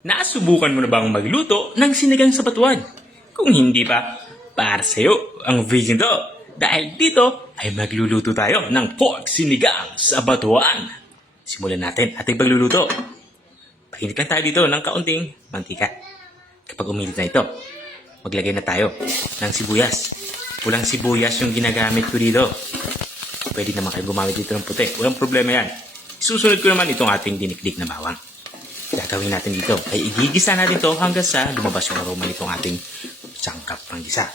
Nasubukan mo na bang magluto ng sinigang sa batuan? Kung hindi pa, para sa'yo ang video to. Dahil dito ay magluluto tayo ng pork sinigang sa batuan. Simulan natin ating pagluluto. Painit lang tayo dito ng kaunting mantika. Kapag umilit na ito, maglagay na tayo ng sibuyas. Pulang sibuyas yung ginagamit ko dito. Pwede naman kayo gumamit dito ng puti. Walang problema yan. Susunod ko naman itong ating dinikdik na bawang. Gagawin natin dito ay igigisa natin ito hanggang sa lumabas yung aroma nitong ating sangkap ng gisa.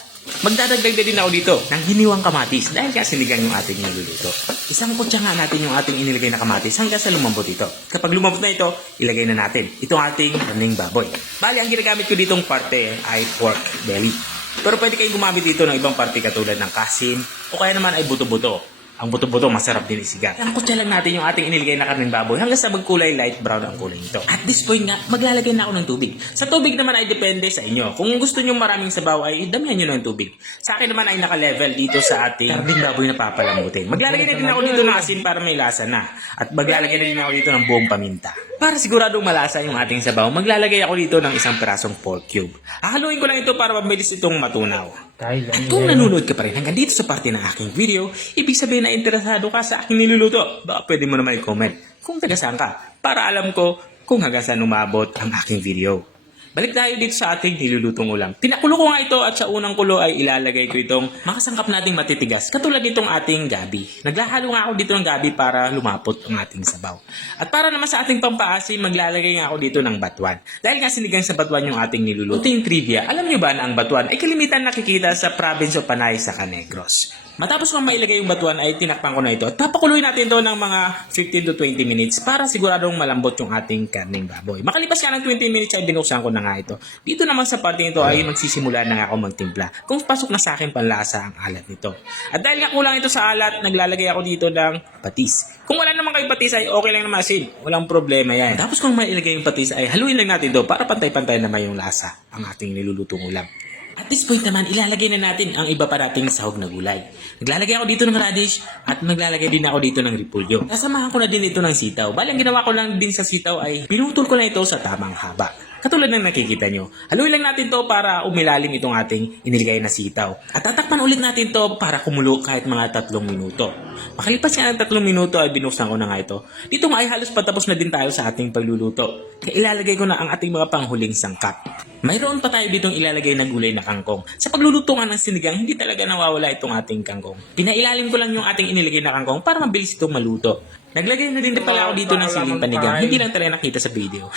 Magdadagdag na din ako dito ng hiniwang kamatis dahil nga sinigang yung ating niluluto. Isang kutsa nga natin yung ating inilagay na kamatis hanggang sa lumambot ito. Kapag lumambot na ito, ilagay na natin itong ating karning baboy. Bali, ang ginagamit ko ditong parte ay pork belly. Pero pwede kayong gumamit dito ng ibang parte katulad ng kasim o kaya naman ay buto-buto. Ang buto-buto masarap din isiga. Ang kutsa lang natin yung ating inilagay na karning baboy hanggang sa magkulay light brown ang kulay nito. At this point nga, maglalagay na ako ng tubig. Sa tubig naman ay depende sa inyo. Kung gusto nyo maraming sabaw ay damihan nyo ng tubig. Sa akin naman ay naka-level dito sa ating karning baboy na papalambutin. Maglalagay na din ako dito ng asin para may lasa na. At maglalagay na din ako dito ng buong paminta. Para siguradong malasa yung ating sabaw, maglalagay ako dito ng isang pirasong pork cube. Hahaluin ko lang ito para mabilis itong matunaw. At kung nanonood ka pa rin hanggang dito sa parte ng aking video, ibig sabihin na interesado ka sa aking niluluto. Baka pwede mo naman i-comment kung taga saan ka para alam ko kung hanggang saan umabot ang aking video. Balik tayo dito sa ating nilulutong ulam. Pinakulo ko nga ito at sa unang kulo ay ilalagay ko itong makasangkap nating matitigas katulad nitong ating gabi. Naglahalo nga ako dito ng gabi para lumapot ang ating sabaw. At para naman sa ating pampaasim, maglalagay nga ako dito ng batuan. Dahil nga sinigang sa batuan yung ating niluluto. Yung trivia, alam nyo ba na ang batuan ay kalimitan nakikita sa province of Panay sa Canegros. Matapos kong mailagay yung batuan ay tinakpan ko na ito at papakuluin natin ito ng mga 15 to 20 minutes para siguradong malambot yung ating karning baboy. Makalipas ka ng 20 minutes ay binuksan ko na nga ito. Dito naman sa parte ito ay magsisimula na nga ako magtimpla kung pasok na sa akin panlasa ang alat nito. At dahil nga kulang ito sa alat, naglalagay ako dito ng patis. Kung wala naman kayo patis ay okay lang naman asin. Walang problema yan. Tapos kung mailagay yung patis ay haluin lang natin ito para pantay-pantay naman yung lasa ang ating nilulutong ulam. At this point naman, ilalagay na natin ang iba pa nating sahog na gulay. Naglalagay ako dito ng radish at maglalagay din ako dito ng repolyo. Kasamahan ko na din ito ng sitaw. Bali, ang ginawa ko lang din sa sitaw ay pinutol ko na ito sa tamang haba. Katulad ng nakikita nyo. Haluin lang natin to para umilalim itong ating iniligay na sitaw. At tatakpan ulit natin to para kumulo kahit mga 3 minuto. Makalipas nga ng 3 minuto ay binuksan ko na nga ito. Dito nga ay halos patapos na din tayo sa ating pagluluto. Kaya ilalagay ko na ang ating mga panghuling sangkap. Mayroon pa tayo ditong ilalagay na gulay na kangkong. Sa pagluluto nga ng sinigang, hindi talaga nawawala itong ating kangkong. Pinailalim ko lang yung ating inilagay na kangkong para mabilis itong maluto. Naglagay na din pala ako dito ng siling panigang. Hindi lang talaga nakita sa video.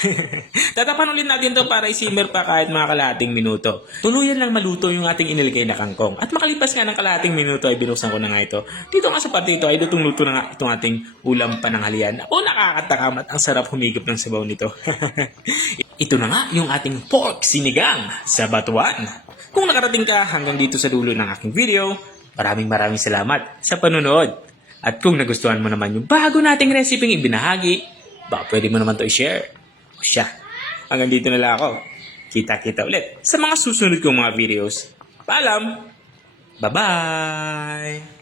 Tatapan ulit natin to para i-simmer pa kahit mga kalahating minuto. Tuluyan lang maluto yung ating inilagay na kangkong. At makalipas nga ng kalahating minuto ay binuksan ko na nga ito. Dito nga sa parte ito ay lutong-luto na nga itong ating ulam pananghalian. O nakakatakam at ang sarap humigop ng sabaw nito. Ito na nga yung ating pork sinigang sa batuan. Kung nakarating ka hanggang dito sa dulo ng aking video, maraming salamat sa panonood. At kung nagustuhan mo naman yung bago nating resepeng ibinahagi, baka pwede mo naman to i-share. O siya, hanggang dito na lang ako. Kita-kita ulit sa mga susunod kong mga videos. Paalam! Bye-bye!